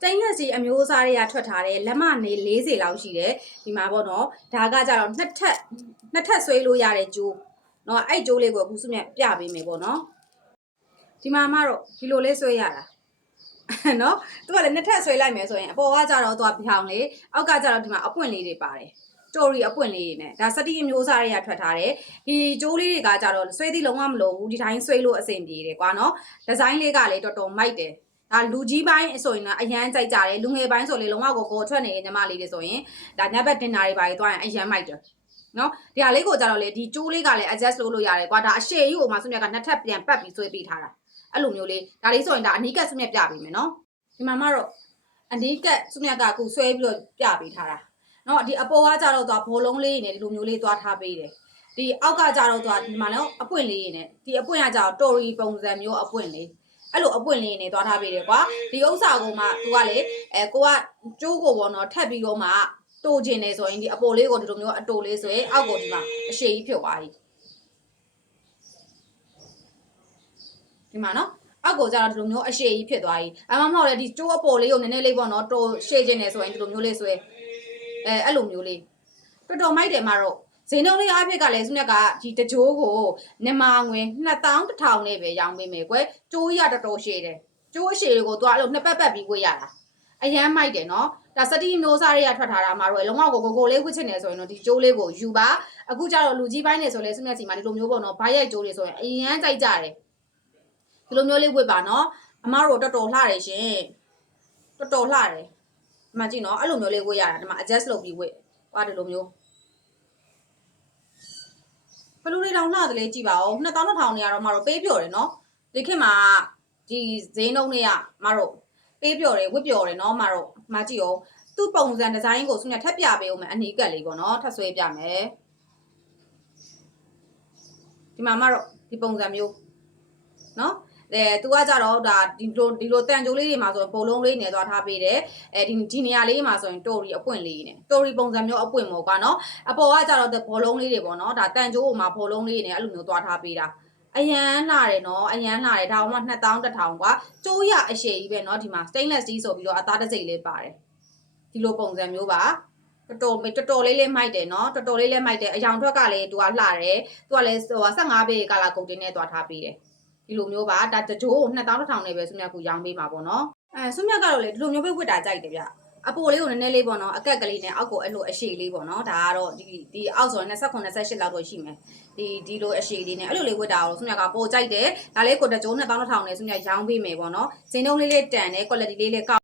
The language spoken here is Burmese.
stainless ကြီးအမျိုးအစားတွေကထွက်ထားတယ်လက်မနေ40လောက်ရှိတယ်ဒီမှာပေါ့နော်ဒါကကြတော့နှစ်ထပ်ဆွဲလို့ရတဲ့ကြိုးနော်အဲ့ကြိုးလေးကိုအခုစုမြတ်ပြပေးမယ်ပေါ့နော်ဒီမှာမှတော့ဒီလိုလေးဆွဲရတာနော်သူကလည်းနှစ်ထပ်ဆွဲလိုက်မယ်ဆိုရင်အပေါ်ကကြတော့သူကပြောင်းလေအောက်ကကြတော့ဒီမှာအပွင့်လေးတွေပါတယ်တိုရီအပွင့်လေးတွေနဲ့ဒါစတိအမျိုးအစားတွေကထွက်ထားတယ်ဒီကြိုးလေးတွေကကြတော့ဆွဲသီးလုံးဝမလို့ဘူးဒီတိုင်းဆွဲလို့အဆင်ပြေတယ်ကွာနော်ဒီဇိုင်းလေးကလည်းတော်တော်မိုက်တယ်ဒါလူကြီးပိုင်းဆိုရင်တော့အရန်ကြိုက်ကြတယ်လူငယ်ပိုင်းဆိုလေလုံးဝကိုထွက်နေတဲ့ညီမလေးတွေဆိုရင်ဒါညဘက်တင်တာတွေပါတွေသွားရင်အရန်မိုက်တယ်နော်ဒီဟာလေးကိုကြတော့လေဒီကျိုးလေးကလည်း adjust လုပ်လို့ရတယ်ကွာဒါအရှည်ကြီးကိုမှစုမြတ်ကနှစ်ထပ်ပြန်ပတ်ပြီးဆွဲပေးထားတာအဲ့လိုမျိုးလေးဒါလေးဆိုရင်ဒါအနီးကပ်စုမြတ်ပြပေးမယ်နော်ဒီမှာမှတော့အနီးကပ်စုမြတ်ကအခုဆွဲပြီးတော့ပြပေးထားတာနော်ဒီအပေါ်ကကြတော့သွားဘောလုံးလေးနဲ့ဒီလိုမျိုးလေးသွားထားပေးတယ်ဒီအောက်ကကြတော့သွားဒီမှာလည်းအပွင့်လေးနဲ့ဒီအပွင့်ကကြတော့တော်ရီပုံစံမျိုးအပွင့်လေးအဲ့လိုအပွင့်လေးနဲ့သွားထားပေးတယ်ကွာဒီဥစ္စာကိုမှသူကလေကိုကကျိုးကိုပေါ့နော်ထပ်ပြီးတော့မှတိုးကျင်နေဆိုရင်ဒီအပေါ်လေးကိုဒီလိုမျိုးအတိုလေးဆိုရင်အောက်ကိုဒီမှာအရှည်ကြီးဖြစ်သွားပြီဒီမှာနော်အောက်ကိုကျတော့ဒီလိုမျိုးအရှည်ကြီးဖြစ်သွားပြီအမှမဟုတ်လေဒီကျိုးအပေါ်လေးကိုနည်းနည်းလေးပေါ့နော်တိုးရှည်ကျင်နေဆိုရင်ဒီလိုမျိုးလေးဆွဲအဲ့လိုမျိုးလေးတော်တော်မိုက်တယ်မှာတော့ဈေးနှုန်းလေးအဖြစ်ကလည်းစုမြတ်ကဒီတကြိုးကိုမြန်မာငွေ2100နဲ့ပဲရောင်းပေးမယ်ကွယ်ကျိုးရတော်တော်ရှည်တယ်ကျိုးအရှည်ကိုသူကအဲ့လိုနှစ်ပတ်ပြီးဝေ့ရတာအရန်မိုက်တယ်နော်ဒါစတိမျိုးစားတွေကထွက်ထားတာမှာတော့လုံးဝကိုလေးဝစ်ချင်နေဆိုရင်တော့ဒီကျိုးလေးကိုယူပါအခုကျတော့လူကြီးပိုင်းနေဆိုလဲစုမြတ်စီမှာဒီလိုမျိုးပေါ့နော်ဘိုက်ရိုက်ကျိုးတွေဆိုရင်အရန်ကြိုက်ကြတယ်ဒီလိုမျိုးလေးဝစ်ပါနော်အမတို့တော်တော်လှတယ်ရှင်တော်တော်လှတယ်ဒီမှာကြည့်နော်အဲ့လိုမျိုးလေးဝစ်ရတာဒီမှာ adjust လုပ်ပြီးဝစ်ဟွာဒီလိုမျိုးဘလူတွေတောင်လှတယ်လေကြည့်ပါဦး2200နေရတော့မတို့ပေးပြော်တယ်နော်ဒီခေတ်မှာဒီဈေးနှုန်းတွေကမတို့ပေးပြော်တယ်ဝစ်ပြော်တယ်နော်မတို့မကြည့်အောင်သူ့ပုံစံဒီဇိုင်းကိုစုမြတ်ထပ်ပြပေးအောင်မယ်အနီးကပ်လေးပေါ့နော်ထပ်ဆွဲပြမယ်ဒီမှာမတို့ဒီပုံစံမျိုးနော်သူကကြတော့ဒါဒီလိုတန်ကြိုးလေးတွေမှာဆိုရင်ပုံလုံးလေးနဲ့သွားထားပေးတယ်ဒီနေရာလေးမှာဆိုရင်တိုရီအပွင့်လေးနဲ့တိုရီပုံစံမျိုးအပွင့်မို့ကွာနော်အပေါ်ကကြတော့ဘောလုံးလေးတွေပေါ့နော်ဒါတန်ကြိုးဟိုမှာဘောလုံးလေးနဲ့အဲ့လိုမျိုးသွားထားပေးတာအရန်လှတယ်နော်အရန်လှတယ်ဒါမှ2100ကွာကျိုးရအရှည်ကြီးပဲနော်ဒီမှာ stainless steel ဆိုပြီးတော့အသားတစ်စိတ်လေးပါတယ်ဒီလိုပုံစံမျိုးပါတော်တော်လေးမိုက်တယ်နော်တော်တော်လေးမိုက်တယ်အယောင်ထွက်ကလည်းသူကလှတယ်သူကလည်းဟို15ပေကာလာကုတ်တင်းနဲ့သွားထားပေးတယ်ဒီလိုမျိုးပါဒါတကြိုး2100နဲ့ပဲစုမြတ်ကူရောင်းပေးမှာပေါ့နော်စုမြတ်ကတော့လေဒီလိုမျိုးပဲဝစ်တာကြိုက်တယ်ဗျအပိုလေးကိုနည်းနည်းလေးပေါ့နော်အကက်ကလေးနဲ့အောက်ကိုအဲ့လိုအရှည်လေးပေါ့နော်ဒါကတော့ဒီအောက်ဆိုရင်29 28လောက်တော့ရှိမယ်ဒီလိုအရှည်လေးနဲ့အဲ့လိုလေးဝစ်တာတော့စုမြတ်ကပိုကြိုက်တယ်ဒါလေးကိုတကြိုး2200နဲ့စုမြတ်ရောင်းပေးမယ်ပေါ့နော်ဈေးနှုန်းလေးတန်တယ် quality လေးကောက်